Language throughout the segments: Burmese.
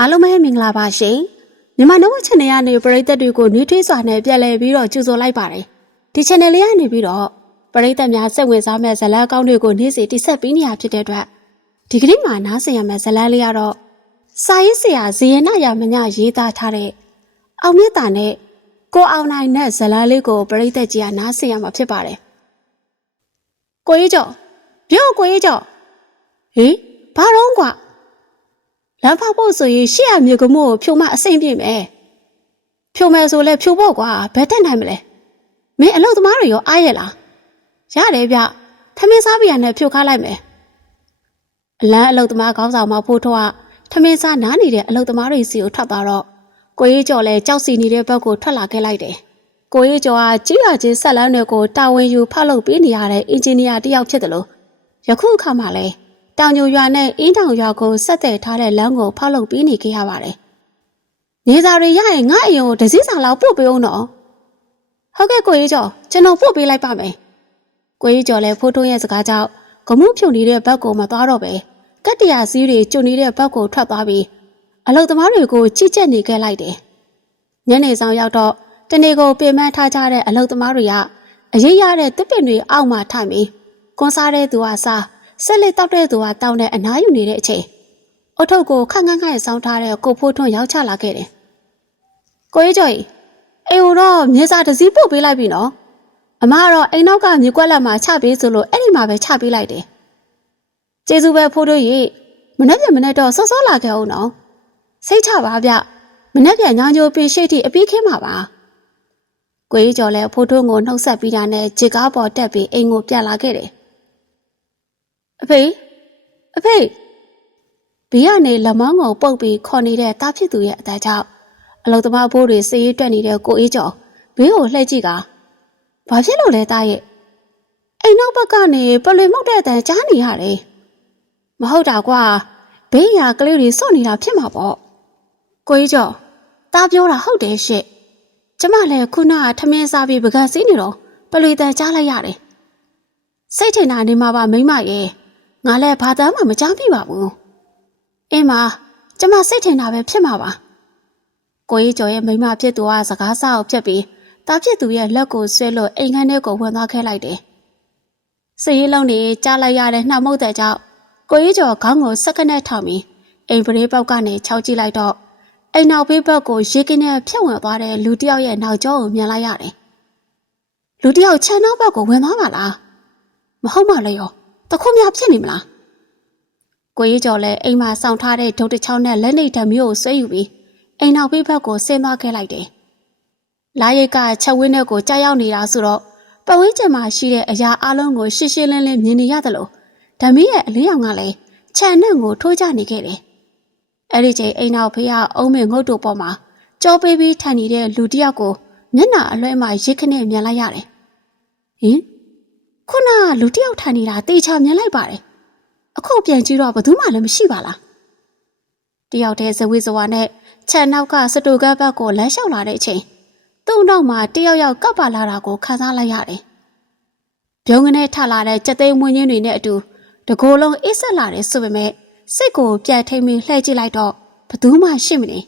အားလုံးပဲမင်္ဂလာပါရှင်မြန်မာနဝ channel ကနေပရိသတ်တွေကိုနှွေးထွေးစွာနဲ့ပြန်လည်ပြီးတော့ကြိုဆိုလိုက်ပါတယ်ဒီ channel လေးကနေပြီးတော့ပရိသတ်များစိတ်ဝင်စားမဲ့ဇာတ်လမ်းအကောင်းတွေကိုနေ့စဉ်တိဆက်ပေးနေရဖြစ်တဲ့အတွက်ဒီကနေ့မှာနားဆင်ရမယ့်ဇာတ်လမ်းလေးကတော့စာရေးဆရာဇေယနာရမညရေးသားထားတဲ့အောင်မြတ်တာနဲ့ကိုအောင်နိုင်တဲ့ဇာတ်လမ်းလေးကိုပရိသတ်ကြီးကနားဆင်ရမှာဖြစ်ပါတယ်ကိုရေးကျော်ပြောကိုရေးကျော်ဟေးဘာတော့ကွာ လမ်းဖောက်ဖို့ဆိုရင်ရှေ့ရမြေကမို့ကိုဖြိုမအစိမ့်ပြည့်မယ်ဖြိုမယ်ဆိုလဲဖြိုဖို့ကွာဘယ်တက်နိုင်မလဲမင်းအလုပ်သမားတွေရောအားရလားရတယ်ဗျထမင်းစားပြရနဲ့ဖြိုခါလိုက်မယ်အလန်းအလုပ်သမားခေါင်းဆောင်မဖို့ထွားထမင်းစားနားနေတဲ့အလုပ်သမားတွေစီကိုထွက်သွားတော့ကိုရေးကျော်လဲကြောက်စီနေတဲ့ဘက်ကိုထွက်လာခဲ့လိုက်တယ်ကိုရေးကျော်ကကြီးရချင်းဆက်လန်းတွေကိုတာဝန်ယူဖောက်လုပ်ပေးနေရတဲ့အင်ဂျင်နီယာတစ်ယောက်ဖြစ်တယ်လို့ယခုအခါမှလည်း တောင်ညိုရွာနဲ့အင်းတောင်ရွာကိုဆက်သွယ်ထားတဲ့လမ်းကိုဖောက်လုပ်ပြီးနေခဲ့ရပါတယ်။နေသားတွေရရင်ငါအရင်ကိုဒစည်းစာလောက်ပို့ပေးအောင်တော့။ဟုတ်ကဲ့ကိုကြီးကျော်ကျွန်တော်ပို့ပေးလိုက်ပါမယ်။ကိုကြီးကျော်လည်းဖိုးထုံးရဲ့စကားကြောင့်ဂမှုဖြုံနေတဲ့ဘက်ကိုမသွားတော့ပဲကတ္တရာစည်းတွေကျွနေတဲ့ဘက်ကိုထွက်သွားပြီးအလုတ်သမားတွေကိုချစ်ချက်နေခဲ့လိုက်တယ်။ညနေဆောင်ရောက်တော့တနေ့ကိုပြင်ပန်းထားကြတဲ့အလုတ်သမားတွေကအရေးရတဲ့တစ်ပင်တွေအောက်မှာထိုင်ပြီးကွန်စားတဲ့သူကစား ဆက်လက်တောက်တဲ့သူကတောင်းတဲ့အနားယူနေတဲ့အချိန်အုတ်ထုပ်ကိုခန့်ခန့်ခန့်ဆောင်းထားတဲ့ကိုဖိုးထွန်းရောက်ချလာခဲ့တယ်။ကိုရေးကျော်ကြီးအိမ်တော့မြေစာတစ်စီးပို့ပေးလိုက်ပြီနော်။အမကတော့အိမ်နောက်ကမြေကွက်လက်မှာချပေးဆိုလို့အဲ့ဒီမှာပဲချပေးလိုက်တယ်။ကျေးဇူးပဲဖိုးတို့ကြီးမနေ့ပြန်မနေ့တော့စောစောလာခဲ့အောင်နော်။စိတ်ချပါဗျ။မနေ့ပြန်ညောင်ချိုပြီးရှိတိအပြီးခင်းပါပါ။ကိုရေးကျော်လည်းဖိုးထွန်းကိုနှုတ်ဆက်ပြီးတာနဲ့ဂျစ်ကားပေါ်တက်ပြီးအိမ်ကိုပြန်လာခဲ့တယ်။ အဖေအဖေဘေးကနေလက်မောင်းကိုပုတ်ပြီးခေါ်နေတဲ့တားဖြစ်သူရဲ့အတန်းကြောင့်အလုသမားဘိုးတွေစေးရွက်နေတဲ့ကိုအေးကျော်ဘေးကိုလှည့်ကြည့်ကဘာဖြစ်လို့လဲတားရဲ့အိမ်နောက်ဘက်ကနေပလွေမှုတ်တဲ့အတန်းကြားနေရတယ်မဟုတ်တာကွာဘေးရာကလေးတွေစော့နေတာဖြစ်မှာပေါ့ကိုအေးကျော်တားပြောတာဟုတ်တယ်ရှင့်ကျမလည်းခုနကထမင်းစားပြီးပကစီးနေတော့ပလွေတန်ကြားလိုက်ရတယ်စိတ်ထင်တာနေမှာပါမိမရဲ့ ငါလည်းဘာသာမှမကြားမိပါဘူးအင်းမကျမစိတ်ထင်တာပဲဖြစ်မှာပါကိုကြီးကျော်ရဲ့မိမဖြစ်သူကစကားဆအောင်ဖြစ်ပြီးတာဖြစ်သူရဲ့လက်ကိုဆွဲလို့အိမ်ခန်းထဲကိုဝင်သွားခဲ့လိုက်တယ်စည်ရီလုံးနေကြားလိုက်ရတဲ့နှာမုတ်တဲ့ကြောင့်ကိုကြီးကျော်ခေါင်းကိုစက္ကနဲ့ထောင်ပြီးအိမ်ပရိပောက်ကနေခြောက်ကြည့်လိုက်တော့အိမ်နောက်ဘေးဘက်ကိုရေကင်းနဲ့ဖြတ်ဝင်သွားတဲ့လူတစ်ယောက်ရဲ့နောက်ကျောကိုမြင်လိုက်ရတယ်လူတစ်ယောက်ခြံနောက်ဘက်ကိုဝင်သွားပါလားမဟုတ်မှလည်းရော တခုများဖြစ်နေမလားကိုကြီးကျော်လည်းအိမ်မှာစောင့်ထားတဲ့ဒုတ်တစ်ချောင်းနဲ့လက်နေဓာတ်မျိုးကိုဆွဲယူပြီးအိမ်နောက်ဘေးဘက်ကိုဆင်းသွားခဲ့လိုက်တယ်လာရိတ်ကချက်ဝင်းထဲကိုကြားရောက်နေတာဆိုတော့ပဝင်းကျင်မှာရှိတဲ့အရာအလုံးကိုရှင်းရှင်းလင်းလင်းမြင်နေရတယ်လို့ဓမီရဲ့အလင်းရောင်ကလည်းခြံနဲ့ကိုထိုးကြနေခဲ့တယ်အဲ့ဒီချိန်အိမ်နောက်ဖေးကအုံးမင်ငုတ်တို့ပေါ်မှာကြောပေးပြီးထိုင်နေတဲ့လူတစ်ယောက်ကိုမျက်နှာအလွှဲမှာရစ်ခနဲ့မြင်လိုက်ရတယ်ဟင် ခုနကလူတစ်ယောက်ထိုင်နေတာတေချာမြင်လိုက်ပါတယ်အခုပြန်ကြည့်တော့ဘယ်သူမှလည်းမရှိပါလားတယောက်တည်းဇဝေဇဝါနဲ့ခြံနောက်ကစတူကပ်ဘက်ကိုလမ်းလျှောက်လာတဲ့အချိန်သူ့နောက်မှာတယောက်ယောက်ကပ်ပါလာတာကိုခန်းစားလိုက်ရတယ်ပြုံးကနေထလာတဲ့ကြက်သိမ်းမွင်းချင်းတွေနဲ့အတူတကိုယ်လုံးအေးဆက်လာတယ်ဆိုပေမဲ့စိတ်ကိုပြန်ထိန်ပြီးလှည့်ကြည့်လိုက်တော့ဘယ်သူမှရှိမနေ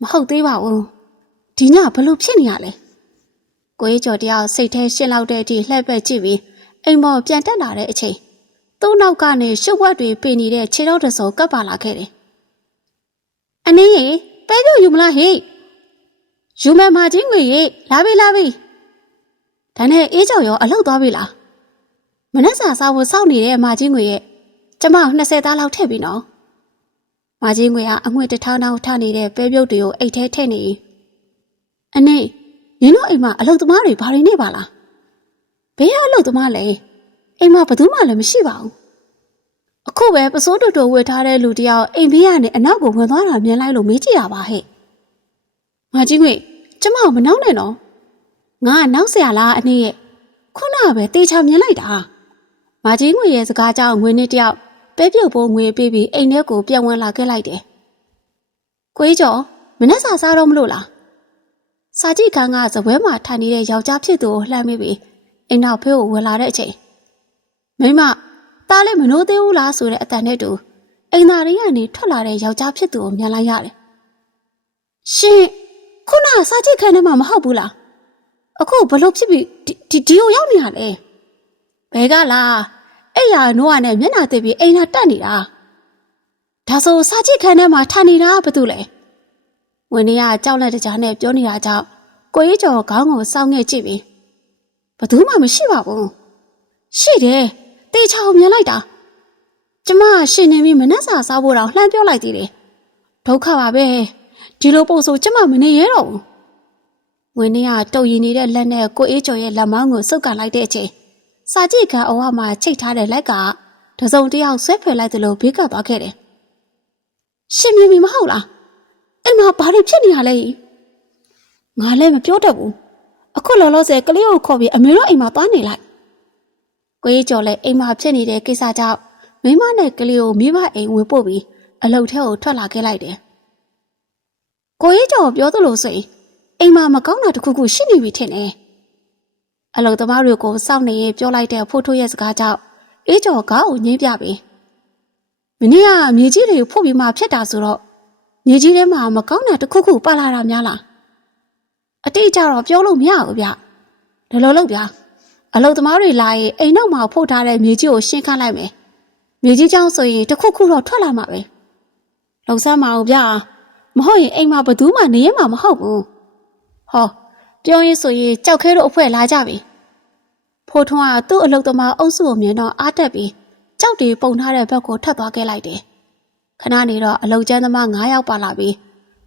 မဟုတ်သေးပါဘူးဒီညဘလို့ဖြစ်နေရလဲ ကိုကြီးကျော်တယောက်စိတ်ထဲရှင်းလောက်တဲ့အထိလှည့်ပက်ကြည့်ပြီးအိမ်ပေါ်ပြန်တက်လာတဲ့အချိန်သူ့နောက်ကနေရှုပ်ဝက်တွေပင်နေတဲ့ခြေထောက်တစ်စုံကပ်ပါလာခဲ့တယ်။အနည်းရေပဲပြုတ်ယူမလားဟေ့။ယူမယ်မချင်းငွေရေလာပြီလာပြီ။ဒါနဲ့အေးကြော်ရောအလောက်သွားပြီလား။မနှက်စာစားဖို့စောင့်နေတဲ့မချင်းငွေရဲ့ကျမ20သားလောက်ထည့်ပြီနော်။မချင်းငွေကအငွေတစ်ထောင်းထောင်းထနေတဲ့ပဲပြုတ်တွေကိုအိတ်ထဲထည့်နေ။အနည်း နင်တို့အိမ်မှာအလုပ်သမားတွေဘာတွေနေပါလားဘယ်ကအလုပ်သမားလဲအိမ်မှာဘယ်သူမှလည်းမရှိပါဘူးအခုပဲပစိုးတူတူဝေထားတဲ့လူတယောက်အိမ်ဘေးကနေအနောက်ကိုဝင်သွားတာမြင်လိုက်လို့မေးကြည့်တာပါဟဲ့ငါကြီးငွေကျမကိုမနှောင်းနဲ့နော်ငါကနောက်ဆရာလားအနည်းရဲ့ခုနကပဲတေချာမြင်လိုက်တာမာကြီးငွေရဲ့စကားကြောင့်ငွေနှစ်တယောက်ပဲပြုတ်ဖို့ငွေပေးပြီးအိမ်ထဲကိုပြန်ဝင်လာခဲ့လိုက်တယ်ကိုကြီးကျော်မနေ့စာစားတော့မလို့လား စာကြည့်ခန်းကဇပွဲမှာထိုင်နေတဲ့ယောက်ျားဖြစ်သူကိုလှမ်းမိပြီးအိမ်နောက်ဖေးကိုဝင်လာတဲ့အချိန်မိမတားလည်းမနိုးသေးဘူးလားဆိုတဲ့အတန်နဲ့တူအိမ်သားတွေကနေထွက်လာတဲ့ယောက်ျားဖြစ်သူကိုမြင်လိုက်ရတယ်။ရှင်ခုနကစာကြည့်ခန်းထဲမှာမဟုတ်ဘူးလား။အခုဘလို့ဖြစ်ပြီးဒီဒီဒီကိုရောက်နေရလဲ။ဘဲကလားအဲ့ရနိုးရနဲ့မျက်နှာသိပ်ပြီးအိမ်သာတက်နေတာ။ဒါဆိုစာကြည့်ခန်းထဲမှာထိုင်နေတာဘာတူလဲ။ ဝင်းနေကကြောက်လက်တကြားနဲ့ပြောနေတာကြောင့်ကိုကြီးကျော်ခေါင်းကိုစောင်းငဲ့ကြည့်ပြီးဘသူမှမရှိပါဘူး။ရှိတယ်။တေချာကိုမြင်လိုက်တာ။ကျမရှင်နေပြီးမနှက်စာစားဖို့တော့လှမ်းပြောလိုက်သေးတယ်။ဒုက္ခပါပဲ။ဒီလိုပုံဆိုကျမမနေရတော့ဘူး။ဝင်းနေကတုတ်ရင်နေတဲ့လက်နဲ့ကိုအေးကျော်ရဲ့လက်မောင်းကိုစုပ်ကန်လိုက်တဲ့အချိန်စာကြည့်ကန်အဝမှာချိတ်ထားတဲ့လက်ကတစုံတစ်ယောက်ဆွဲဖယ်လိုက်သလိုဘေးကသွားခဲ့တယ်။ရှင်မြင်ပြီမဟုတ်လား။ အဲ့မှာဘာတွေဖြစ်နေရလဲ။ငါလည်းမပြောတတ်ဘူး။အခုလောလောဆယ်ကလေးကိုခေါ်ပြီးအမေတို့အိမ်မှာသွားနေလိုက်။ကိုကြီးကျော်လည်းအိမ်မှာဖြစ်နေတဲ့ကိစ္စကြောင့်မိမနဲ့ကလေးကိုမိမအိမ်ဝင်ပို့ပြီးအလုပ်ထဲကိုထွက်လာခဲ့လိုက်တယ်။ကိုကြီးကျော်ပြောသလိုဆိုရင်အိမ်မှာမကောင်းတာတစ်ခုခုရှိနေပြီထင်တယ်။အလုပ်သမားတွေကိုစောင့်နေရင်ပြောလိုက်တဲ့ဖိုးထိုးရဲ့စကားကြောင့်အေးကျော်ကားကိုညှင်းပြပြီးမင်းကမြေကြီးတွေဖုတ်ပြီးမှဖြစ်တာဆိုတော့ မြေကြီးထဲမှာမကောင်းတာတစ်ခုခုပါလာတာများလားအတိအကျတော့ပြောလို့မရဘူးဗျဒါလိုလုပ်ဗျအလုပ်သမားတွေလာရင်အိမ်နောက်မှာဖုတ်ထားတဲ့မြေကြီးကိုရှင်းခတ်လိုက်မယ်မြေကြီးချောင်းဆိုရင်တစ်ခုခုတော့ထွက်လာမှာပဲလုံဆန်းမအောင်ဗျမဟုတ်ရင်အိမ်မှာဘယ်သူမှနေရမှာမဟုတ်ဘူးဟောပြောရင်ဆိုရင်ကြောက်ခဲတို့အဖွဲလာကြပြီဖိုးထွန်းကသူ့အလုပ်သမားအုပ်စုကိုမြင်တော့အားတက်ပြီးကြောက်တွေပုံထားတဲ့ဘက်ကိုထပ်သွားခဲ့လိုက်တယ် ခဏနေတော့အလုပ်ကျန်းသမား9ယောက်ပါလာပြီး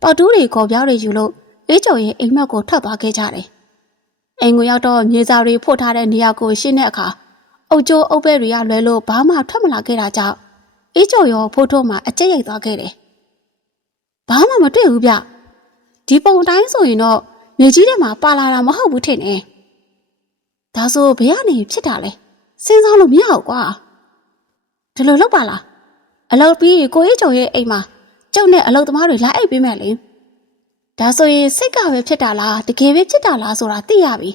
ပေါတူးတွေခေါ်ပြောင်းတွေယူလို့အေးကျော်ရဲ့အိမ်မက်ကိုထပ်သွားခဲ့ကြတယ်အိမ်ကိုရောက်တော့မြေစာတွေဖို့ထားတဲ့နေရာကိုရှင်းတဲ့အခါအုတ်ကျိုးအုပ်ပဲတွေကလွဲလို့ဘာမှထွက်မလာခဲ့တာကြောင့်အေးကျော်ရောဖိုးထွန်းမှအကျက်ရိုက်သွားခဲ့တယ်ဘာမှမတွေ့ဘူးဗျဒီပုံတိုင်းဆိုရင်တော့မြေကြီးထဲမှာပါလာတာမဟုတ်ဘူးထင်တယ်ဒါဆိုဘယ်ကနေဖြစ်တာလဲစဉ်းစားလို့မရဘူးကွာဒီလိုလုပ်ပါလား အလုပ်ပြီးကိုရေးကျော်ရဲ့အိမ်မှာကျုပ်နဲ့အလုပ်သမားတွေလာအိပ်ပေးမယ်လေဒါဆိုရင်စိတ်ကပဲဖြစ်တာလားတကယ်ပဲဖြစ်တာလားဆိုတာသိရပြီ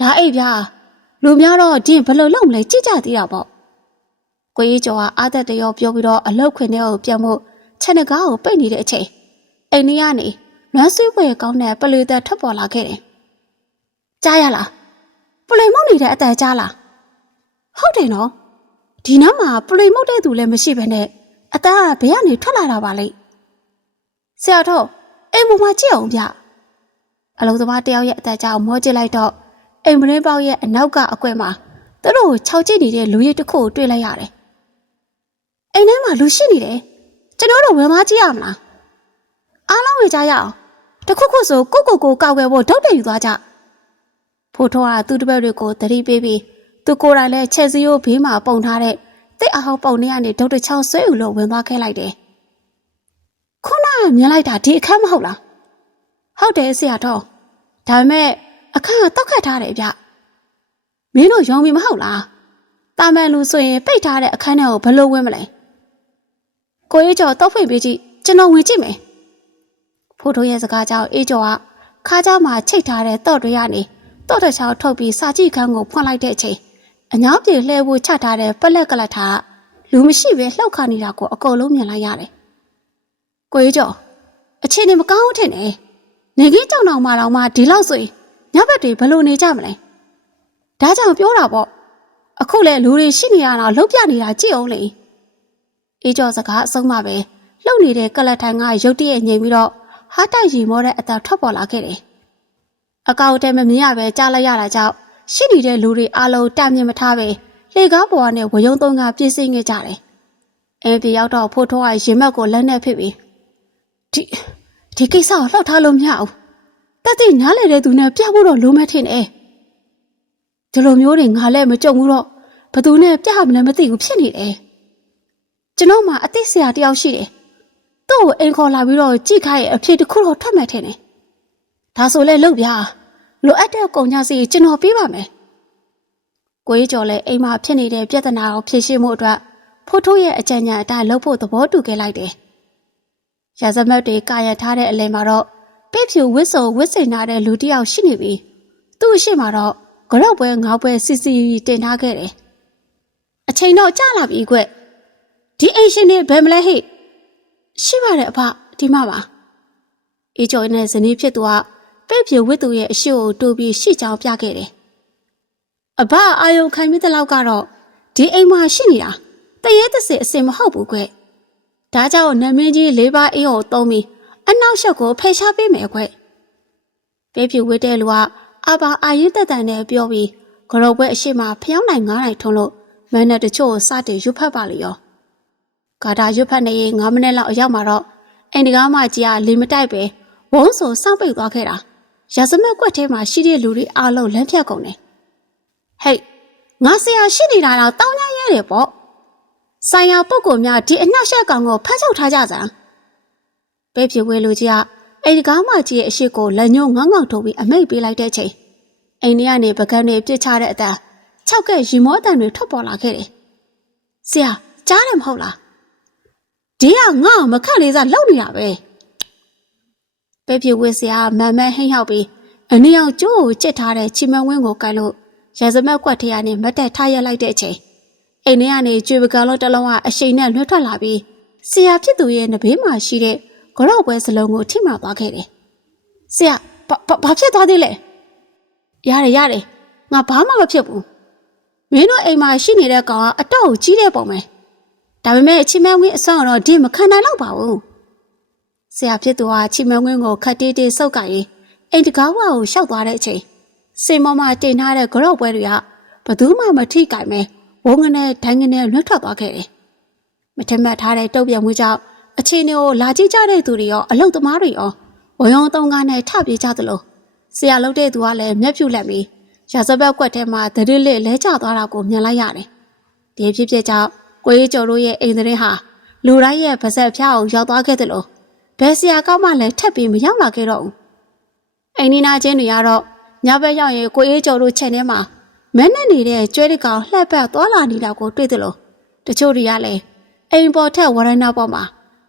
လာအိပ်ဗျာလူများတော့ဒင်းဘယ်လိုလုပ်မလဲကြည့်ကြသေးတာပေါ့ကိုရေးကျော်ကအာသက်တရောပြောပြီးတော့အလုပ်ခွင်ထဲကိုပြန်ဖို့ချက်နကားကိုပိတ်နေတဲ့အချိန်အိမ်ကြီးကနေလွမ်းဆွေးပွဲကောင်းတဲ့ပလူသက်ထွက်ပေါ်လာခဲ့တယ်ကြားရလားပလိမ်မုတ်နေတဲ့အတန်ကြားလားဟုတ်တယ်နော် ဒီနားမှာပလိမ်မုတ်တဲ့သူလည်းမရှိဘဲနဲ့အတန်ကဘယ်ကနေထွက်လာတာပါလဲဆရာတော်အိမ်မမကြည့်အောင်ဗျအလုံးသမားတယောက်ရဲ့အတန်ကြောင့်မောကြည့်လိုက်တော့အိမ်မရင်းပေါက်ရဲ့အနောက်ကအကွက်မှာသူတို့ကိုခြောက်ကြည့်နေတဲ့လူရည်တစ်ခုကိုတွေ့လိုက်ရတယ်အိမ်ထဲမှာလူရှိနေတယ်ကျွန်တော်တို့ဝင်မကြည့်ရမလားအားလုံးဝေကြရအောင်တခုခုဆိုကိုကိုကိုကောက်ွယ်ဖို့ဒုတ်တယ်ယူသွားကြဖိုးထွားကသူ့တပည့်တွေကိုတတိပေးပြီး သူကိုယ်တိုင်လည်းချက်စည်းရိုးဘေးမှာပုံထားတဲ့တိတ်အဟောက်ပုံထဲကနေဒုတ်တစ်ချောင်းဆွဲဦးလို့ဝင်သွားခဲ့လိုက်တယ်ခုနကမြင်လိုက်တာဒီအခန်းမဟုတ်လားဟုတ်တယ်ဆရာတော်ဒါပေမဲ့အခန်းကတောက်ခတ်ထားတယ်ဗျမင်းတို့ယုံပြီမဟုတ်လားတာမန်လူဆိုရင်ပိတ်ထားတဲ့အခန်းထဲကိုဘယ်လိုဝင်မလဲကိုရေးကျော်တောက်ဖွင့်ပေးကြည့်ကျွန်တော်ဝင်ကြည့်မယ်ဖိုးထိုးရဲ့စကားကြောင့်အေးကျော်ကခါးကြားမှာချိတ်ထားတဲ့တော့တွေကနေတော့တခြားထုတ်ပြီးစာကြည့်ခန်းကိုဖွင့်လိုက်တဲ့အချိန် အညာပြေလှဲဖို့ချထားတဲ့ပလက်ကလတ်ထားလူမရှိပဲလှောက်ခါနေတာကိုအကုန်လုံးမြင်လိုက်ရတယ်။ကိုကြီးကျော်အချင်းနေမကောင်းထင်တယ်။နေကြီးကြောင်တော်မှတော့မှဒီလောက်ဆိုရင်ညဘက်တွေဘယ်လိုနေကြမလဲ။ဒါကြောင့်ပြောတာပေါ့။အခုလဲလူတွေရှိနေရတာလှုပ်ပြနေတာကြည့်အောင်လေ။အေးကျော်စကားအဆုံးမှပဲလှုပ်နေတဲ့ကလတ်ထိုင်ကရုတ်တရက်ငြိမ်ပြီးတော့ဟားတိုက်ရီမောတဲ့အတန်ထွက်ပေါ်လာခဲ့တယ်။အကောက်တဲမမြင်ရပဲကြားလိုက်ရတာကြောင့် ရှိနေတဲ့လူတွေအားလုံးတမြင်မထားပဲလေကားပေါ်ကနေဝယုံသုံးကပြည့်စင်ခဲ့ကြတယ်။အင်းပြေရောက်တော့ဖိုးထိုးကရင်မက်ကိုလက်နဲ့ဖိပြီးဒီဒီကိစ္စကိုလှောက်ထားလို့မရဘူး။တက်တိနားလေတဲ့သူနဲ့ပြဖို့တော့လိုမထင်နဲ့။ဒီလိုမျိုးတွေငါလည်းမကြုံဘူးတော့ဘသူနဲ့ပြမလဲမသိဘူးဖြစ်နေတယ်။ကျွန်တော်မှအသိဆရာတယောက်ရှိတယ်။သူ့ကိုအိမ်ခေါ်လာပြီးတော့ကြည့်ခိုင်းရဲ့အဖြစ်တစ်ခုတော့ထွက်မှထင်တယ်။ဒါဆိုလဲလုပ်ပြ။ လိုအပ်တဲ့ကုန်ကြစီကျွန်တော်ပေးပါမယ်။ကိုကြီးကျော်လည်းအိမ်မှာဖြစ်နေတဲ့ပြဿနာကိုဖြေရှင်းမှုအတွက်ဖိုးထိုးရဲ့အကြံဉာဏ်အတိုင်းလုပ်ဖို့သဘောတူခဲ့လိုက်တယ်။ရာဇမတ်တွေကာရထားတဲ့အလယ်မှာတော့ပြည့်ဖြူဝစ်စုံဝစ်စိန်ထားတဲ့လူတစ်ယောက်ရှိနေပြီ။သူ့အရှိမှာတော့ကြရောက်ပွဲငေါပွဲစီစီတင်ထားခဲ့တယ်။အချိန်တော့ကြာလာပြီကွ။ဒဒီအိမ်ရှင်နေဘယ်မလဲဟိရှိပါတယ်အဖဒီမှာပါအေးကျော်နဲ့ဇနီးဖြစ်သူက ပဲ့ပြေဝစ်သူရဲ့အရှိကိုတူပြီးရှေ့ကြောင်ပြခဲ့တယ်အဘအာယုံခံမိတဲ့လောက်ကတော့ဒီအိမ်မှာရှိနေတာတရေတစင်အစင်မဟုတ်ဘူးကွဒါကြောင့်နမင်းကြီးလေးပါးအေးကိုတုံးပြီးအနောက်ရှက်ကိုဖယ်ရှားပေးမယ်ကွပဲ့ပြေဝစ်တဲ့လူကအဘအာရင်တက်တန်နဲ့ပြောပြီးကရုတ်ပွဲအရှိမဖျောင်းနိုင်ငားနိုင်ထုံးလို့မန်းနဲ့တချို့ကိုစတင်ရွတ်ဖတ်ပါလေရောကာတာရွတ်ဖတ်နေရင်9မိနစ်လောက်အရောက်မှာတော့အိမ်တကားမကြီးကလေမတိုက်ပဲဝုန်းဆိုစောင့်ပိတ်သွားခဲ့တာ ရာဇမက်ကွက်ထဲမှာရှိတဲ့လူတွေအားလုံးလမ်းဖြတ်ကုန်တယ်ဟဲ့ငါဆရာရှိနေတာတော့တောင်းကြရဲတယ်ပေါ့ဆိုင်ရာပုဂ္ဂိုလ်များဒီအနှောက်အယှက်ကောင်ကိုဖမ်းချုပ်ထားကြစမ်းပဲပြေဝဲလူကြီးကအိမ်တကားမကြီးရဲ့အရှိကိုလက်ညှိုးငေါငေါထုတ်ပြီးအမိတ်ပေးလိုက်တဲ့ချိန်အိမ်ထဲကနေပကန်းတွေပြစ်ချတဲ့အတန်၆ကဲ့ရီမောတန်တွေထွက်ပေါ်လာခဲ့တယ်ဆရာကြားတယ်မဟုတ်လားဒီကငါ့ကိုမခန့်လေးစားလောက်နေတာပဲ ပဲပြေဝဲဆရာမန်မန်ဟိမ့်ဟောက်ပြီးအနည်းအောင်ကျိုးကိုကျစ်ထားတဲ့ချီမန်ဝင်းကိုကိုက်လို့ရာဇမက်ကွက်ထဲကနေမတ်တက်ထားရလိုက်တဲ့အချိန်အိမ်ထဲကနေကျွေပကံလုံးတစ်လုံးကအရှိန်နဲ့လွှတ်ထွက်လာပြီးဆရာဖြစ်သူရဲ့နဘေးမှာရှိတဲ့ဂရော့ပွဲစလုံးကိုထိမှသွားခဲ့တယ်။ဆရာဘာဘာဖြစ်သွားသေးလဲ။ရတယ်ရတယ်ငါဘာမှမဖြစ်ဘူး။မင်းတို့အိမ်မှာရှိနေတဲ့ကောင်ကအတော့ကိုကြီးတဲ့ပုံပဲ။ဒါပေမဲ့ချီမန်းဝင်းအဆောင်တော့ဒီမခံနိုင်တော့ပါဘူး။ ဆရာဖြစ်သူကချီမန်းဝင်းကိုခတ်တေးတေးဆုပ်ကရင်အိမ်တကားဝါကိုရှောက်သွားတဲ့အချိန်စင်မမတင်ထားတဲ့ဂရော့ပွဲတွေကဘသူမှမထိကြိုင်မဲဝုန်းကနေဒိုင်းကနေလွတ်ထွက်သွားခဲ့တယ်။မထမတ်ထားတဲ့တုတ်ပြမှုကြောင့်အခြေအနေကိုလာကြည့်ကြတဲ့သူတွေရောအလုတ်သမားတွေရောဝယုံသုံးကားနဲ့ထပြေးကြသလိုဆရာလုပ်တဲ့သူကလည်းမျက်ဖြူလက်ပြီးရာဇဘက်ကွက်ထဲမှာသတိလစ်လဲကျသွားတာကိုမြင်လိုက်ရတယ်။ဒီဖြစ်ဖြစ်ကြောင့်ကိုရေးကျော်တို့ရဲ့အိမ်သတင်းဟာလူတိုင်းရဲ့ပါဇက်ဖျားကိုရောက်သွားခဲ့သလို ဘယ်ဆရာကောက်မှလည်းထပ်ပြီးမရောက်လာခဲ့တော့ဘူး။အိမ်နီနာချင်းတွေကတော့ညဘက်ရောက်ရင်ကိုရေးကျော်တို့ချိန်ထဲမှာမန်းနဲ့နေတဲ့ကျွဲတကောင်လှက်ပတ်သွားလာနေတာကိုတွေ့သလိုတချို့တွေကလည်းအိမ်ပေါ်ထက်ဝရဏပေါ်မှာ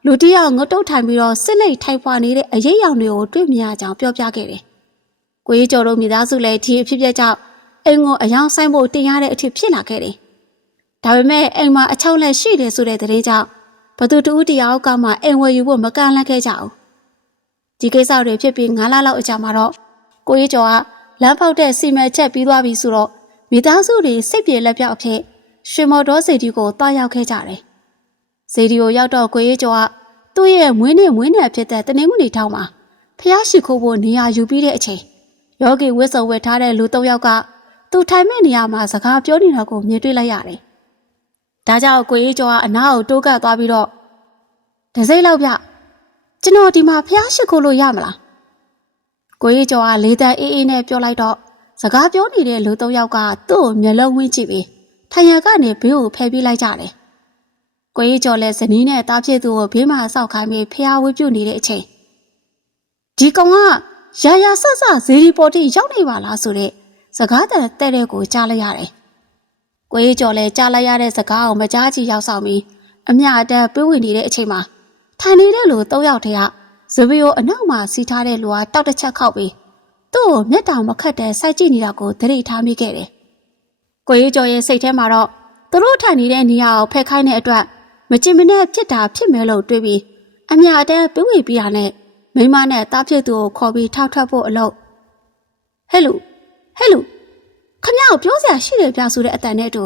လူတယောက်ငုတ်တုတ်ထိုင်ပြီးတော့စစ်လိတ်ထိုင်ဖွာနေတဲ့အရေးရောင်တွေကိုတွေ့မြင်ရကြောင်းပြောပြခဲ့တယ်။ကိုကြီးကျော်တို့မိသားစုလည်းဒီအဖြစ်ပြက်ကြောင့်အိမ်ကိုအယောင်ဆိုင်ဖို့တင်ရတဲ့အထိဖြစ်လာခဲ့တယ်။ဒါပေမဲ့အိမ်မှာအချောက်လက်ရှိတယ်ဆိုတဲ့သတင်းကြောင့် ဘသူတူတယောက်ကမှအိမ်ဝယ်ယူဖို့မကန့်လန့်ခဲ့ကြဘူး။ဒီကိစ္စတွေဖြစ်ပြီး9လလောက်အကြာမှာတော့ကိုကြီးကျော်ကလမ်းပေါက်တဲ့စီမံချက်ပြီးသွားပြီဆိုတော့မိသားစုတွေစိတ်ပြေလက်ပြောက်ဖြစ်ရွှေမော်တော်စီတီကိုတွားရောက်ခဲ့ကြတယ်။စီတီကိုရောက်တော့ကိုရေးကျော်ကသူ့ရဲ့မွေးနေ့မွေးနေ့ဖြစ်တဲ့တနင်္ဂနွေထောင်းမှာဖះရှိခိုးဖို့နေရာယူပြီးတဲ့အချိန်ယောဂီဝစ်စုံဝတ်ထားတဲ့လူ၃ယောက်ကသူထိုင်မဲ့နေရာမှာစကားပြောနေတာကိုမြင်တွေ့လိုက်ရတယ်။ ဒါကြောင့်ကိုရေးကျော်ကအနားကိုတိုးကပ်သွားပြီးတော့ဒစိမ့်လောက်ပြကျွန်တော်ဒီမှာဖះရှိခိုးလို့ရမလား။ကိုရေးကျော်ကလေးတန်းအေးအေးနဲ့ပြောလိုက်တော့စကားပြောနေတဲ့လူသုံးယောက်ကသူ့ကိုမျက်လုံးဝင်းကြည့်ပြီးထိုင်ရကနေဘေးကိုဖယ်ပြေးလိုက်ကြတယ်။ကိုကြီးကျော်လည်းဇနီးနဲ့တားဖြစ်သူကိုဘေးမှာဆောက်ခိုင်းပြီးဖျားဝှပြုတ်နေတဲ့အချိန်ဒီကောင်ကရာရာဆဆဇေဒီပေါ်တိရောက်နေပါလားဆိုတဲ့စကားတန်တဲ့တဲ့ကိုကြားလိုက်ရတယ်။ ကိုကြီးကျော်လည်းကြားလိုက်ရတဲ့စကားကိုမကြားကြည့်ရောက်ဆောင်ပြီးအမြအတမ်းပြေးဝင်နေတဲ့အချိန်မှာထိုင်နေတဲ့လူသုံးယောက်တည်းကဇဗီယိုအနောက်မှာစီထားတဲ့လူကတောက်တစ်ချက်ခောက်ပြီးသူ့ကိုမျက်တောင်မခတ်တဲ့စိုက်ကြည့်နေတာကိုသတိထားမိခဲ့တယ်။ကိုရေးကျော်ရဲ့စိတ်ထဲမှာတော့သူတို့ထိုင်နေတဲ့နေရာကိုဖက်ခိုင်းတဲ့အတွက်မချင်မနဲ့ဖြစ်တာဖြစ်မယ်လို့တွေးပြီးအမြအတမ်းပြဝေပြီးတာနဲ့မိမနဲ့တားဖြစ်သူကိုခေါ်ပြီးထောက်ထွက်ဖို့အလုပ်ဟဲ့လူဟဲ့လူ ခမရကိုပြောစရာရှိတယ်ပြဆိုတဲ့အတန်နဲ့တူ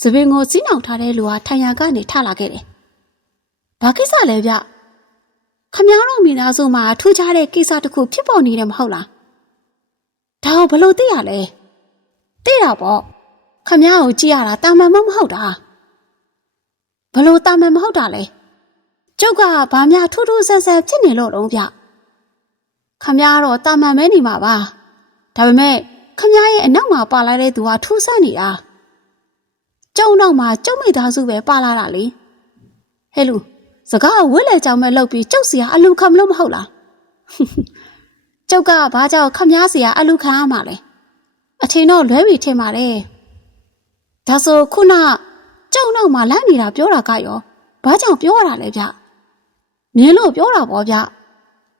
သပင်ကိုစီးနှောင်ထားတဲ့လူဟာထိုင်ရကနေထလာခဲ့တယ်။ဘာကိစ္စလဲဗျ။ခမရတို့မိသားစုမှာထူးခြားတဲ့ကိစ္စတစ်ခုဖြစ်ပေါ်နေတယ်မဟုတ်လား။ဒါကိုဘလို့သိရလဲ။သိတာပေါ့။ခမရကိုကြည့်ရတာတာမန်မမဟုတ်တာ။ဘလို့တာမန်မဟုတ်တာလဲ။ကျုပ်ကဘာများထူးထူးဆန်းဆန်းဖြစ်နေလို့တော့ဗျ။ခမရတော့တာမန်မဲနေမှာပါ။ဒါပေမဲ့ ခမရဲ့အနောက်မှာပါလာတဲ့သူကထူးဆန်းနေတာကျုံနောက်မှာကျုံမိသားစုပဲပါလာတာလေဟဲ့လူစကားဝက်လေကြောင်မဲ့လှုပ်ပြီးကျုပ်စီကအလူခံမလို့မဟုတ်လားကျုပ်ကဘာကြောင့်ခမည်းစီကအလူခံရမှာလဲအထင်တော့လွဲပြီထင်ပါတယ်ဒါဆိုခုနကျုံနောက်မှာလန့်နေတာပြောတာကရောဘာကြောင့်ပြောရတာလဲဗျမြင်လို့ပြောတာပေါ့ဗျ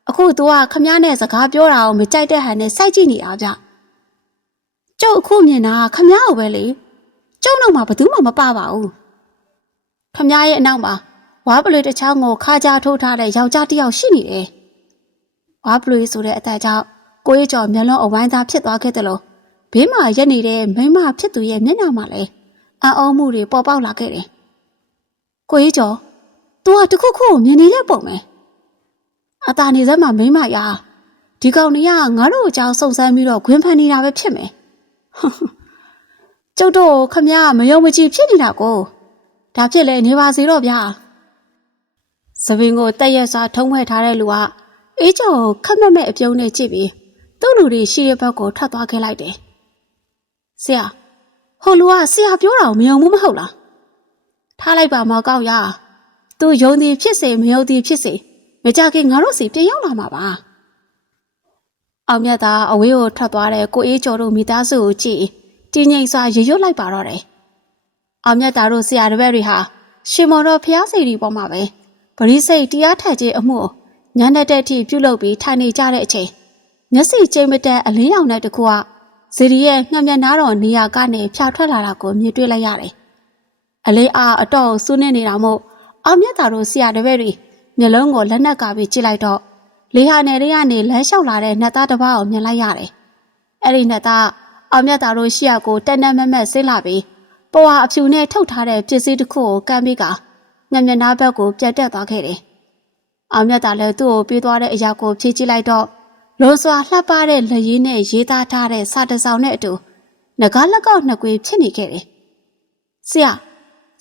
အခု तू ကခမည်းနဲ့စကားပြောတာကိုမကြိုက်တဲ့ဟန်နဲ့စိုက်ကြည့်နေတာဗျ ကျုပ်အခုမြင်တာခမည်းကိုပဲလေကျုပ်တော့မှဘယ်သူမှမပါပါဘူးခ ခမရဲ့အနောက်မှာဝါပလွေတစ်ချောင်းကိုခါကြားထိုးထားတဲ့ယောက်ျားတစ်ယောက်ရှိနေတယ်ဝါပလွေဆိုတဲ့အသက်ကြောင့်ကိုကြီးကျော်မျက်လုံးအဝိုင်းသားဖြစ်သွားခဲ့တယ်လို့ဘေးမှာရက်နေတဲ့မိန်းမဖြစ်သူရဲ့မျက်နှာမှာလည်းအံ့ဩမှုတွေပေါ်ပေါက်လာခဲ့တယ်ကိုကြီးကျော် तू ကတခုခုကိုမြင်နေတဲ့ပုံပဲအตาနေစမ်းမှာမိန်းမရာဒီကောင်တွေကငါတို့အကြောင်းစုံစမ်းပြီးတော့ဂွင်းဖန်နေတာပဲဖြစ်မယ် ကျုပ်တို့ခမရမယုံမကြည်ဖြစ်နေတာကိုဒါဖြစ်လဲနေပါစေတော့ဗျာသပင်ကိုတက်ရက်စွာထုံးဝဲထားတဲ့လူကအေးကျော်ခက်မက်မဲ့အပြုံးနဲ့ကြည့်ပြီးသူ့လူတွေရှိတဲ့ဘက်ကိုထွက်သွားခဲ့လိုက်တယ်ဆရာဟိုလူကဆရာပြောတာကိုမယုံဘူးမဟုတ်လားထားလိုက်ပါမောင်ကောက်ရသူယုံသည်ဖြစ်စေမယုံသည်ဖြစ်စေမကြခင်ငါတို့စီပြန်ရောက်လာမှာပါ အောင်မြတ်သာအဝေးကိုထွက်သွားတဲ့ကိုအေးကျော်တို့မိသားစုကိုကြည့်တင်းငိမ့်စွာရရွတ်လိုက်ပါတော့တယ်အောင်မြတ်သာတို့ဆရာတပည့်တွေဟာရှင်မော်တော်ဖျားစီဒီပေါ်မှာပဲပရိစိတ်တရားထက်ခြင်းအမှုညနေတဲ့အထိပြုလုပ်ပြီးထိုင်နေကြတဲ့အချိန်မျက်စိကျိမ့်မတက်အလင်းရောင်တဲ့တကူကဇီရီရဲ့ငှက်မျက်နှာတော်နေရာကနေဖြာထွက်လာတာကိုမြင်တွေ့လိုက်ရတယ်။အလေးအားအတော့စူးနေနေတာမို့အောင်မြတ်သာတို့ဆရာတပည့်တွေမျက်လုံးကိုလက်နက်ကပြီးကြည့်လိုက်တော့ လေဟာနယ်တွေကနေလမ်းလျှောက်လာတဲ့နှက်သားတစ်ပါးကိုမြင်လိုက်ရတယ်။အဲ့ဒီနှက်သားအောင်မြတ်သာတို့ရှေ့ကိုတက်တက်မက်မက်ဆင်းလာပြီးပွာအဖြူနဲ့ထုတ်ထားတဲ့ပစ္စည်းတစ်ခုကိုကမ်းပြီးကငှက်မျက်နှာဘက်ကိုပြတ်တက်သွားခဲ့တယ်။အောင်မြတ်သာလည်းသူ့ကိုပြေးသွားတဲ့အရာကိုဖြည့်ကြည့်လိုက်တော့လုံးစွာလှပတဲ့လက်ရည်နဲ့ရေးသားထားတဲ့စာတစ်စောင်နဲ့အတူငကားလက်ကောက်နှစ်ကွေဖြစ်နေခဲ့တယ်။ဆရာ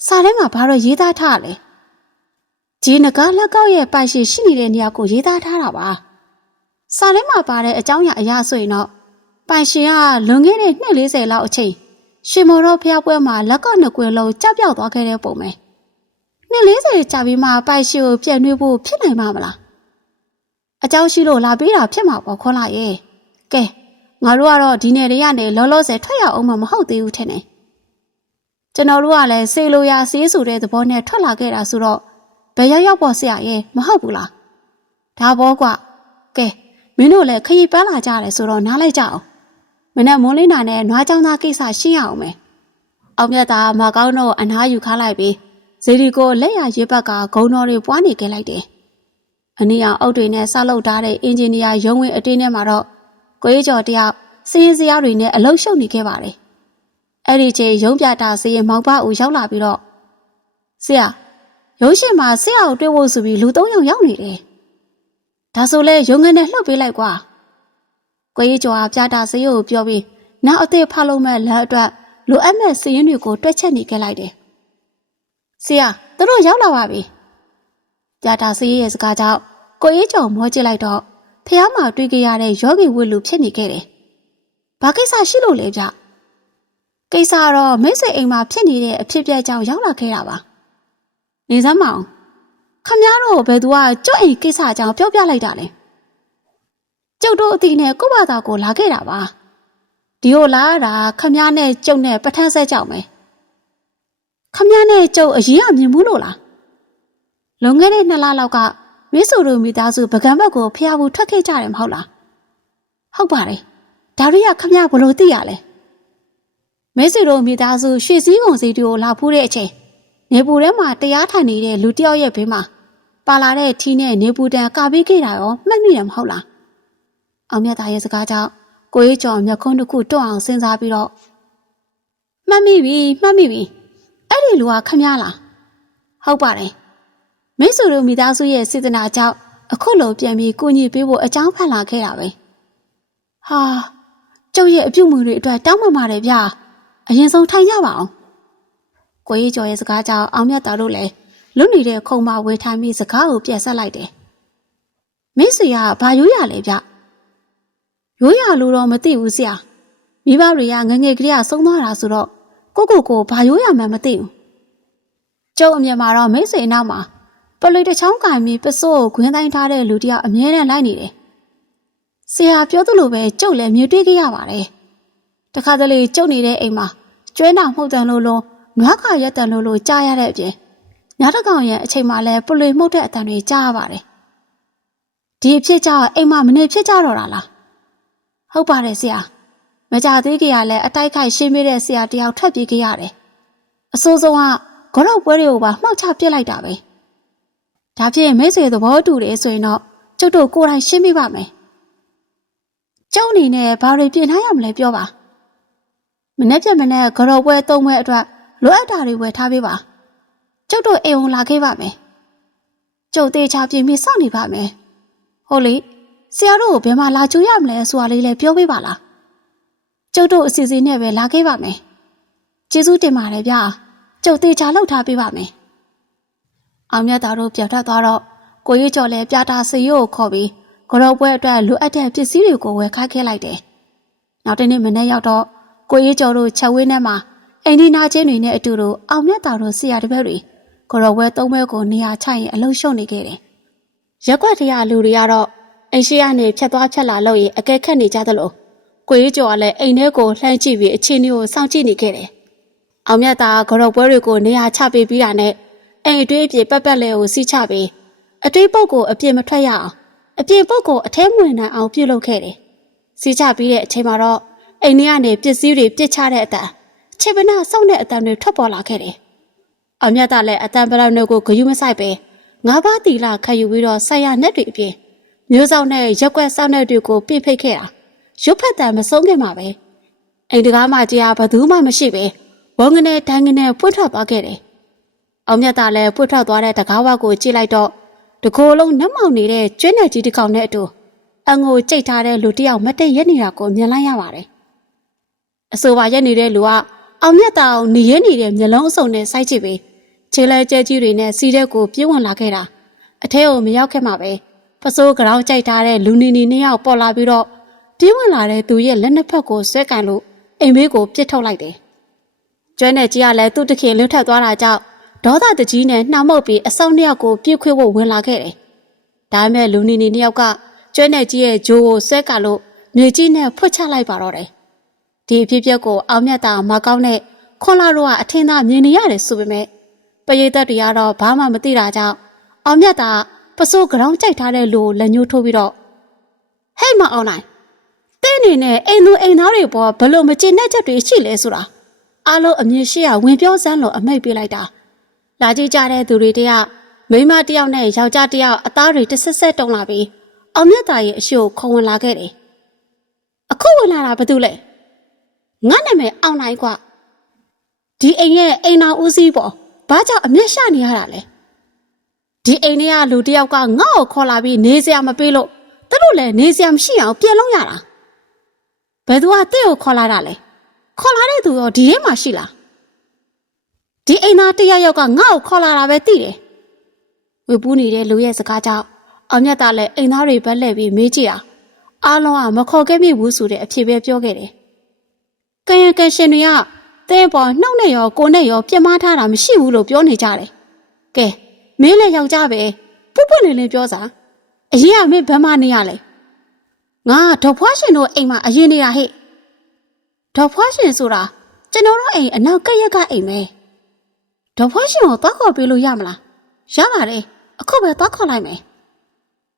စာထဲမှာဘာလို့ရေးသားထားလဲ။ ဂျီနဂါလက်ကောက်ရဲ့ပိုင်ရှင်ရှိနေတဲ့နေရာကိုရေးသားထားတာပါ။စာထဲမှာပါတဲ့အကြောင်းအရာအရဆိုရင်တော့ပိုင်ရှင်ကလွန်ခဲ့တဲ့နှစ်40လောက်အချိန်ရှင်မော်တော်ဖျားပွဲမှာလက်ကောက်နှစ်ကွယ်လုံးကြောက်ပြောက်သွားခဲ့တဲ့ပုံပဲ။နှစ်40ကြာပြီးမှပိုင်ရှင်ကိုပြန်တွေ့ဖို့ဖြစ်နိုင်မှာမလား။အကြောင်းရှိလို့လာပေးတာဖြစ်မှာပေါ့ခွန်လာရဲ့။ကဲငါတို့ကတော့ဒီနယ်တွေကနေလောလောဆယ်ထွက်ရအောင်မှမဟုတ်သေးဘူးထင်တယ်။ကျွန်တော်တို့ကလည်းစေလိုရာစေးဆိုတဲ့သဘောနဲ့ထွက်လာခဲ့တာဆိုတော့ ဘယ်ရောက်ရောက်ပေါ်ဆရာရဲ့မဟုတ်ဘူးလား။ဒါဘောကွ။ကဲမင်းတို့လည်းခရီးပန်းလာကြတယ်ဆိုတော့နားလိုက်ကြအောင်။မနဲ့မိုးလင်းတာနဲ့နွားချောင်းသားကိစ္စရှင်းရအောင်မယ်။အောင်မြတ်သားမကောင်းတော့အနားယူခါလိုက်ပြီးဇေဒီကိုလက်ရရေးဘက်ကဂုံတော်တွေပွားနေခဲ့လိုက်တယ်။အနည်းအောင်အုပ်တွေနဲ့ဆောက်လုပ်ထားတဲ့အင်ဂျင်နီယာရုံးဝင်အတင်းထဲမှာတော့ကိုရေးကျော်တယောက်စီးရင်စရာတွေနဲ့အလုရှုပ်နေခဲ့ပါတယ်။အဲ့ဒီချိန်ရုံးပြတာစီးရင်မောင်ပဦးရောက်လာပြီးတော့ဆရာ ရုံးရှင်မှာဆရာကိုတွေ့ဖို့ဆိုပြီးလူ၃ယောက်ရောက်နေတယ်။ဒါဆိုလဲရုံငန်းနဲ့လှုပ်ပေးလိုက်ကွာ။ကိုရေးကျော်ကပြတာစီးကိုပြောပြီးနောက်အသေးဖလို့မဲ့လက်အတွက်လိုအပ်မဲ့စီးရင်တွေကိုတွက်ချက်နေခဲ့လိုက်တယ်။ဆရာသူတို့ရောက်လာပါပြီ။ပြတာစီးရဲ့စကားကြောင့်ကိုရေးကျော်မောကြည့်လိုက်တော့ဖះမှာတွေ့ကြရတဲ့ယောဂီဝတ်လူဖြစ်နေခဲ့တယ်။ဘာကိစ္စရှိလို့လဲဗျ။ကိစ္စကတော့မိတ်ဆွေအိမ်မှာဖြစ်နေတဲ့အဖြစ်အပျက်ကြောင့်ရောက်လာခဲ့တာပါ။ နေစမ်းမအောင်ခမည်းတော်ဘယ်သူကကြွအိမ်ကိစ္စအကြောင်းပြောပြလိုက်တာလဲ။ကျုပ်တို့အတီနဲ့ကို့ဘာသာကိုလာခဲ့တာပါ။ဒီကိုလာရတာခမည်းနဲ့ကျုပ်နဲ့ပထန်းဆက်ကြောက်မယ်။ခမည်းနဲ့ကျုပ်အရင်ကမြင်ဘူးလို့လား။လွန်ခဲ့တဲ့နှစ်လလောက်ကမင်းဆိုတို့မိသားစုပကံဘက်ကိုဖျားဖို့ထွက်ခဲ့ကြတယ်မဟုတ်လားဟုတ်ပါတယ်ဒါရီကခမရဘလို့သိရလဲမင်းဆိုတို့မိသားစုရွှေစည်းကုံစီတူကိုလာဖူးတဲ့အချိန် နေပူထဲမှာတရားထိုင်နေတဲ့လူတယောက်ရဲ့ဘေးမှာပါလာတဲ့ထီးနဲ့နေပူတန်ကာပေးခဲ့တာရောမှတ်မိတယ်မဟုတ်လားအောင်မြတ်သားရဲ့စကားကြောင့်ကိုရေးကျော်မျက်ခုံးတစ်ခုတွတ်အောင်စဉ်းစားပြီးတော့မှတ်မိပြီမှတ်မိပြီအဲ့ဒီလူကခမရလားဟုတ်ပါတယ်မိတ်ဆွေတို့မိသားစုရဲ့စေတနာကြောင့်အခုလိုပြန်ပြီးကိုညီပေးဖို့အကြောင်းဖန်လာခဲ့တာပဲဟာကျုပ်ရဲ့အပြုတ်မှုတွေအတွက်တောင်းပန်ပါတယ်ဗျာအရင်ဆုံးထိုင်ကြပါအောင် ကိုကြီးကျော်ရဲ့စကားကြောင့်အောင်မြတ်တာတို့လည်းလွတ်နေတဲ့ခုံမဝေထိုင်ပြီးစကားကိုပြက်ဆက်လိုက်တယ်မိတ်ဆွေကဘာရိုးရလဲဗျရိုးရလို့တော့မသိဘူးဆရာမိဘတွေကငငယ်ကလေးကဆုံးသွားတာဆိုတော့ကိုကိုကိုဘာရိုးရမှန်းမသိဘူးကျုပ်အမြင်မှာတော့မိတ်ဆွေနောက်မှာပလွေတစ်ချောင်းကင်ပြီးပစိုးကိုခွင်းတိုင်းထားတဲ့လူတယောက်အမြဲတမ်းလိုက်နေတယ်။ဆရာပြောသလိုပဲကျုပ်လည်းမြင်တွေ့ခဲ့ရပါတယ်။တခါတလေကျုပ်နေတဲ့အိမ်မှာကျွဲနာမှုတ်တန်လို့လုံး နွားခါရက်တန်လို့လို့ကြားရတဲ့အပြင်ညတကောင်ရဲ့အချိန်မှလည်းပလွေမှုတ်တဲ့အတန်တွေကြားရပါတယ်။ဒီအဖြစ်ကြောင့်အိမ်မှာမနေဖြစ်ကြတော့တာလား။ဟုတ်ပါတယ်ဆရာ။မကြသေးခင်ကလည်းအတိုက်ခိုက်ရှင်းမိတဲ့ဆရာတယောက်ထွက်ပြေးခဲ့ရတယ်။အဆိုးဆုံးကဂရော့ပွဲတွေကိုပါမှောက်ချပစ်လိုက်တာပဲဒါဖြင့်မိတ်ဆွေသဘောတူတယ်ဆိုရင်တော့ကျုပ်တို့ကိုယ်တိုင်ရှင်းပြပါမယ်ကျုပ်အနေနဲ့ဘာတွေပြင်ထားရမလဲပြောပါမနေ့ပြမနေ့ဂရော့ပွဲသုံးပွဲအတွက် လိုအပ်တာတွေဝယ်ထားပေးပါကျုပ်တို့အိမ်ဝင်လာခဲ့ပါမယ်ကျုပ်သေးချာပြင်ပြီးစောင့်နေပါမယ်ဟုတ်လေဆရာတို့ကိုဘယ်မှာလာကြိုရမလဲဆိုတာလေးလည်းပြောပေးပါလားကျုပ်တို့အစီအစဉ်နဲ့ပဲလာခဲ့ပါမယ်ကျေးဇူးတင်ပါတယ်ဗျာကျုပ်သေးချာလှုပ်ထားပေးပါမယ်အောင်မြတ်သားတို့ပြောထွက်သွားတော့ကိုကြီးကျော်လည်းပြတာစီရိုးကိုခေါ်ပြီးဂရော့ပွဲအတွက်လိုအပ်တဲ့ပစ္စည်းတွေကိုဝယ်ခိုင်းခဲ့လိုက်တယ်နောက်တစ်နေ့မနေ့ရောက်တော့ကိုကြီးကျော်တို့ချက်ဝင်းထဲမှာ အိန္ဒိနာချင်းတွေနဲ့အတူတူအောင်မြတ်သားတို့ဆရာတပည့်တွေဂရော့ပွဲသုံးဘဲကိုနေရာချရင်အလုံးရှုံနေခဲ့တယ်ရက်ွက်တရားလူတွေကတော့အိမ်ရှိကနေဖြတ်သွားဖြတ်လာလို့ရင်အကဲခတ်နေကြသလိုကိုကြီးကျော်ကလည်းအိမ်ထဲကိုလှမ်းကြည့်ပြီးအခြေအနေကိုစောင့်ကြည့်နေခဲ့တယ်အောင်မြတ်သားဂရော့ပွဲတွေကိုနေရာချပေးပြီးတာနဲ့အိမ်အတွေးအပြေပက်ပက်လဲကိုစီးချပြီးအတွေးပုတ်ကိုအပြစ်မထွက်ရအောင်အပြစ်ပုတ်ကိုအထဲမဝင်နိုင်အောင်ပြုလုပ်ခဲ့တယ်။စီးချပြီးတဲ့အချိန်မှာတော့အိမ်ထဲကနေပစ္စည်းတွေပြစ်ချတဲ့အတ န်ခြေပနာစောင့်တဲ့အတန်တွေထွက်ပေါ်လာခဲ့တယ်။အောင်မြတ်သားလည်းအတန်ပလောက်နဲ့ကိုဂယုမဆိုင်ပဲငါးပါးတီလာခံယူပြီးတော့ဆက်ရနက်တွေအပြင်မျိုးစောင့်နဲ့ရက်ွက်စောင့်တဲ့တွေကိုပြစ်ဖိတ်ခဲ့တာရုပ်ဖက်တံမဆုံးခင်မှာပဲအိမ်တကားမှကြာဘသူမှမရှိပဲဝုန်းကနေတန်းကနေဖွင့်ထွက်သွားခဲ့တယ်။အောင်မြတ်သားလည်းဖွင့်ထွက်သွားတဲ့တကားဝကိုကြည့်လိုက်တော့တကိုယ်လုံးနှမောင်နေတဲ့ကျွန်းနယ်ကြီးတစ်ကောင်နဲ့အတူအငိုကြိတ်ထားတဲ့လူတစ်ယောက်မတ်တက်ရက်နေတာကိုမြင်လိုက်ရပါတယ်။အဆိုပါရက်နေတဲ့လူက အောင်မြတ်သားအောင်နေရနေတဲ့မျက်လုံးအစုံနဲ့စိုက်ကြည့်ပြီးခြေလဲကျဲကြီးတွေနဲ့စီးတဲ့ကိုပြေးဝင်လာခဲ့တာအထဲကိုမရောက်ခဲ့မှာပဲပစိုးကရောင်းကြိုက်ထားတဲ့လူနီနီနှစ်ယောက်ပေါ်လာပြီးတော့ပြေးဝင်လာတဲ့သူရဲ့လက်နှစ်ဖက်ကိုဆွဲကန်လို့အိမ်ဘေးကိုပြစ်ထုတ်လိုက်တယ်။ကျွမ်းတဲ့ကြီးကလည်းသူ့တခင်လွတ်ထက်သွားတာကြောင့်ဒေါသတကြီးနဲ့နှာမှုတ်ပြီးအဆောင်နှစ်ယောက်ကိုပြစ်ခွေဖို့ဝင်လာခဲ့တယ်။ဒါပေမဲ့လူနီနီနှစ်ယောက်ကကျွမ်းတဲ့ကြီးရဲ့ဂျိုးကိုဆွဲကန်လို့မြေကြီးနဲ့ဖွက်ချလိုက်ပါတော့တယ်။ ဒီအဖြစ်အပျက်ကိုအောင်မြတ်တာမကောင်းတဲ့ခွန်လာတို့ကအထင်သာမြင်နေရတယ်ဆိုပေမဲ့ပရိသတ်တွေကတော့ဘာမှမသိတာကြောင့်အောင်မြတ်တာပစိုးကြောင်ကြိုက်ထားတဲ့လူကိုလက်ညှိုးထိုးပြီးတော့ဟဲ့မအောင်နိုင်တင်းနေနဲ့အိမ်သူအိမ်သားတွေပေါ်ဘလို့မကျင်တဲ့ချက်တွေရှိလဲဆိုတာအားလုံးအမြင်ရှိရဝင်ပြောစမ်းလို့အမိတ်ပေးလိုက်တာလာကြည့်ကြတဲ့သူတွေတယောက်မိန်းမတယောက်နဲ့ယောက်ျားတယောက်အသားတွေတစ်ဆက်ဆက်တုံလာပြီးအောင်မြတ်တာရဲ့အရှိကိုခုံဝင်လာခဲ့တယ်အခုဝင်လာတာဘာတူလဲ ငါနာမည်အောင်နိုင်ကွာဒီအိမ်ရဲ့အိမ်တော်ဦးစီးပေါ့ဘာကြောင့်အမျက်ရှနေရတာလဲဒီအိမ်ထဲကလူတယောက်ကငါ့ကိုခေါ်လာပြီးနေစရာမပေးလို့သူတို့လည်းနေစရာမရှိအောင်ပြန်လုံးရတာဘယ်သူကတဲ့ကိုခေါ်လာတာလဲခေါ်လာတဲ့သူရောဒီထဲမှာရှိလားဒီအိမ်သားတယောက်ယောက်ကငါ့ကိုခေါ်လာတာပဲသိတယ်ဝေပူးနေတဲ့လူရဲ့စကားကြောင့်အမျက်သားလည်းအိမ်သားတွေဘက်လှည့်ပြီးမေးကြည့်အောင်အားလုံးကမခေါ်ခဲ့မိဘူးဆိုတဲ့အဖြစ်ပဲပြောခဲ့တယ် ကံရကံရှင်တွေကတဲ့ပေါ်နှုတ်နဲ့ရောကိုယ်နဲ့ရောပြစ်မှားထားတာမရှိဘူးလို့ပြောနေကြတယ်ကဲမင်းလည်းယောက်ျားပဲပုပ်ပွလင်းလင်းပြောစားအရင်ကမင်းဘယ်မှနေရလဲငါဒေါ်ဖွားရှင်တို့အိမ်မှာအရင်နေတာဟဲ့ဒေါ်ဖွားရှင်ဆိုတာကျွန်တော်တို့အိမ်အနောက်ကရက်ကအိမ်ပဲဒေါ်ဖွားရှင်ကိုသွားခေါ်ပေးလို့ရမလားရပါတယ်အခုပဲသွားခေါ်လိုက်မယ်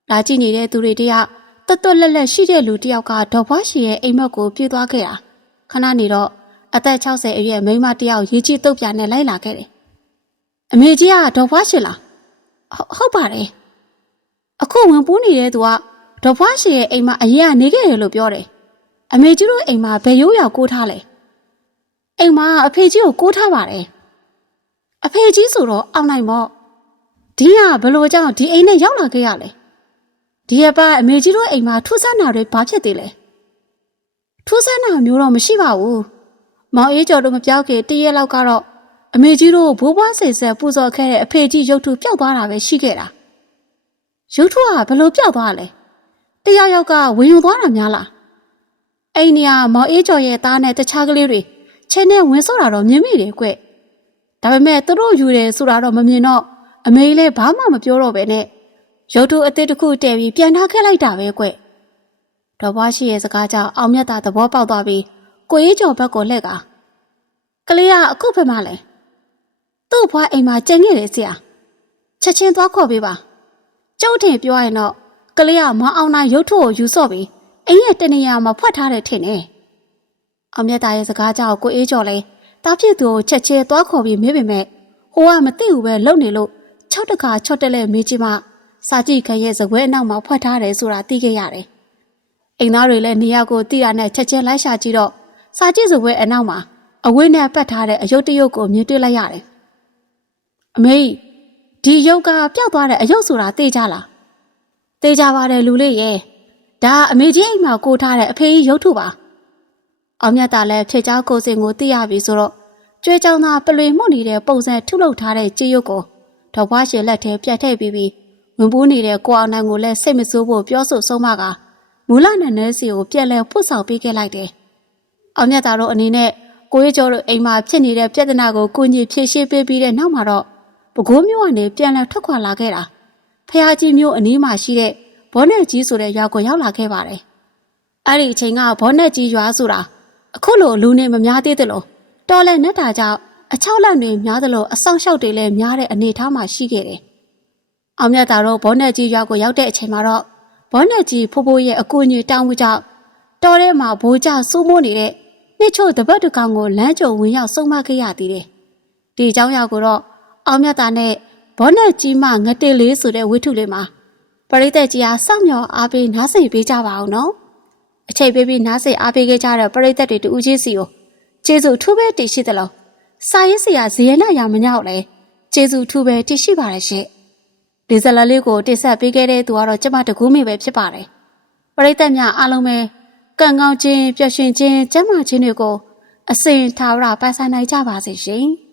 လာကြည့်နေတဲ့သူတွေတယောက်တွတ်တွတ်လက်လက်ရှိတဲ့လူတယောက်ကဒေါ်ဖွားရှင်ရဲ့အိမ်မက်ကိုပြေးသွားခဲ့တာ ခဏနေတော့အသက်60အရွယ်မိန်းမတယောက်ရေးကြီးတုတ်ပြနဲ့လိုက်လာခဲ့တယ်အမေကြီးကဒေါ်ဖွားရှင်လားဟုတ်ပါတယ်အခုဝင်ပူးနေတဲ့သူကဒေါ်ဖွားရှင်ရဲ့အိမ်မှာအရင်ကနေခဲ့တယ်လို့ပြောတယ်အမေကြီးတို့အိမ်မှာဘယ်ရိုးရောက်ကိုးထားလဲအိမ်မှာအဖေကြီးကိုကိုးထားပါတယ်အဖေကြီးဆိုတော့အောင်နိုင်မော့ဒီကဘလို့ကြောင့်ဒီအိမ်နဲ့ရောက်လာခဲ့ရလဲဒီအပတ်အမေကြီးတို့အိမ်မှာထူးဆန်းတာတွေဘာဖြစ်သေးလဲ ထူးဆန်းတာမျိုးတော့မရှိပါဘူးမောင်အေးကျော်တို့မပြောက်ခင်တရက်လောက်ကတော့အမေကြီးတို့ဘိုးဘွားစိတ်ဆက်ပူဇော်ခဲ့တဲ့အဖေကြီးရုပ်ထုပျောက်သွားတာပဲရှိခဲ့တာရုပ်ထုကဘလို့ပျောက်သွားလဲတယောက်ယောက်ကဝင်ယူသွားတာများလားအိမ်နေရမောင်အေးကျော်ရဲ့သားနဲ့တခြားကလေးတွေချင်းနဲ့ဝင်စောတာတော့မြင်မိတယ်ကွဒါပေမဲ့သူတို့ယူတယ်ဆိုတာတော့မမြင်တော့အမေလည်းဘာမှမပြောတော့ပဲနဲ့ရုပ်ထုအစ်စ်တစ်ခုတည်ပြီးပြန်ထားခဲ့လိုက်တာပဲကွ တော်ဘွားရှိရဲ့စကားကြောင့်အောင်မြတ်တာသဘောပေါက်သွားပြီးကိုရေးကျော်ဘက်ကိုလှည့်ကာကလေးကအခုဖက်မှလဲသူ့ဘွားအိမ်မှာကျန်ခဲ့တယ်ဆရာချက်ချင်းသွားခေါ်ပေးပါကျုပ်ထင်ပြောရင်တော့ကလေးကမအောင်နိုင်ရုပ်ထုကိုယူဆော့ပြီးအိမ်ရဲ့တနေရာမှာဖွက်ထားတယ်ထင်တယ်အောင်မြတ်သားရဲ့စကားကြောင့်ကိုအေးကျော်လဲတားဖြစ်သူကိုချက်ချင်းသွားခေါ်ပြီးမေးပေမဲ့ဟဟိုကမသိဘူးပဲလုံနေလို့၆တခါချော့တက်လဲမေးချင်မှစာကြည့်ခရဲ့ဇပွဲအနောက်မှာဖွက်ထားတယ်ဆိုတာသိခဲ့ရတယ်။ အိမ်သားတွေလည်းနေရာကိုတိရနဲ့ချက်ချင်းလိုက်ရှာကြည့်တော့စာကြည့်စုပွဲအနောက်မှာအဝိနဲ့ပတ်ထားတဲ့အယုတ်တယုတ်ကိုမြင်တွေ့လိုက်ရတယ်။အမေဒီယုတ်ကပျောက်သွားတဲ့အယုတ်ဆိုတာသိကြလား။သိကြပါတယ်လူလေးရဲ့။ဒါအမေကြီးအိမ်မှာကိုထားတဲ့အဖေကြီးယုတ်ထုပါ။အောင်မြတ်တာလည်းဖြေချောက်ကိုစင်ကိုသိရပြီဆိုတော့ကျွဲကြောင်သားပလွေမှုနေတဲ့ပုံစံထုတ်လုပ်ထားတဲ့ကြေးရုပ်ကိုဒေါ်ဘွားရှင်လက်ထဲပြတ်ထည့်ပြီးပြီးဝင်ပူးနေတဲ့ကိုအောင်နိုင်ကိုလည်းစိတ်မဆိုးဖို့ပြောဆိုဆုံးမက မူလနဲ့နဲစီကိုပြက်လဲဖွတ်ဆောင်ပေးခဲ့လိုက်တယ်။အောင်မြတ်တာတို့အနေနဲ့ကိုရဲကျော်တို့အိမ်မှာဖြစ်နေတဲ့ပြဿနာကိုကိုကြီးဖြေရှင်းပေးပြီးတဲ့နောက်မှာတော့ပကိုးမျိုးကနေပြန်လဲထွက်ခွာလာခဲ့တာဖះကြီးမျိုးအနီးမှာရှိတဲ့ဘောနက်ကြီးဆိုတဲ့ရွာကိုရောက်လာခဲ့ပါတယ်။အဲ့ဒီအချိန်ကဘောနက်ကြီးရွာဆိုတာအခုလိုလူနေမများသေးသလိုတော်လဲနဲ့တာကြောင့်အချောက်လက်တွေများသလိုအဆောင်ရှောက်တွေလည်းများတဲ့အနေအထားမှာရှိခဲ့တယ်။အောင်မြတ်တာတို့ဘောနက်ကြီးရွာကိုရောက်တဲ့အချိန်မှာတော့ ဘောနက်ကြီးဖိုးဖိုးရဲ့အကူအညီတောင်းမှုကြောင့်တော်ထဲမှာဘိုးကျစိုးမိုးနေတဲ့နှစ်ချို့တပတ်တကောင်ကိုလမ်းကြုံဝင်ရောက်ဆုံးမခဲ့ရသေးတယ်။ဒီအကြောင်းအရာကိုတော့အောင်မြတ်တာနဲ့ဘောနက်ကြီးမှငတေလေးဆိုတဲ့ဝိထုလေးမှာပရိသတ်ကြီးအားစောင့်မျှော်အားပေးနားဆင်ပေးကြပါအောင်နော်။အချိန်ပေးပြီးနားဆင်အားပေးခဲ့ကြတဲ့ပရိသတ်တွေတူဦးချင်းစီကိုကျေးဇူးအထူးပဲတင်ရှိသလား။စာရေးဆရာဇေယနာရာမညောက်လဲကျေးဇူးအထူးပဲတင်ရှိပါရရှင်။ ဒီဇလလေးကိုတင်ဆက်ပေးခဲ့တဲ့သူကတော့ကျမတကူးမိပဲဖြစ်ပါတယ်။ပရိသတ်များအားလုံးပဲကံကောင်းခြင်းပျော်ရွှင်ခြင်းကျမ်းမာခြင်းတွေကိုအစဉ်ထာဝရပန်းဆိုင်နိုင်ကြပါစေရှင်။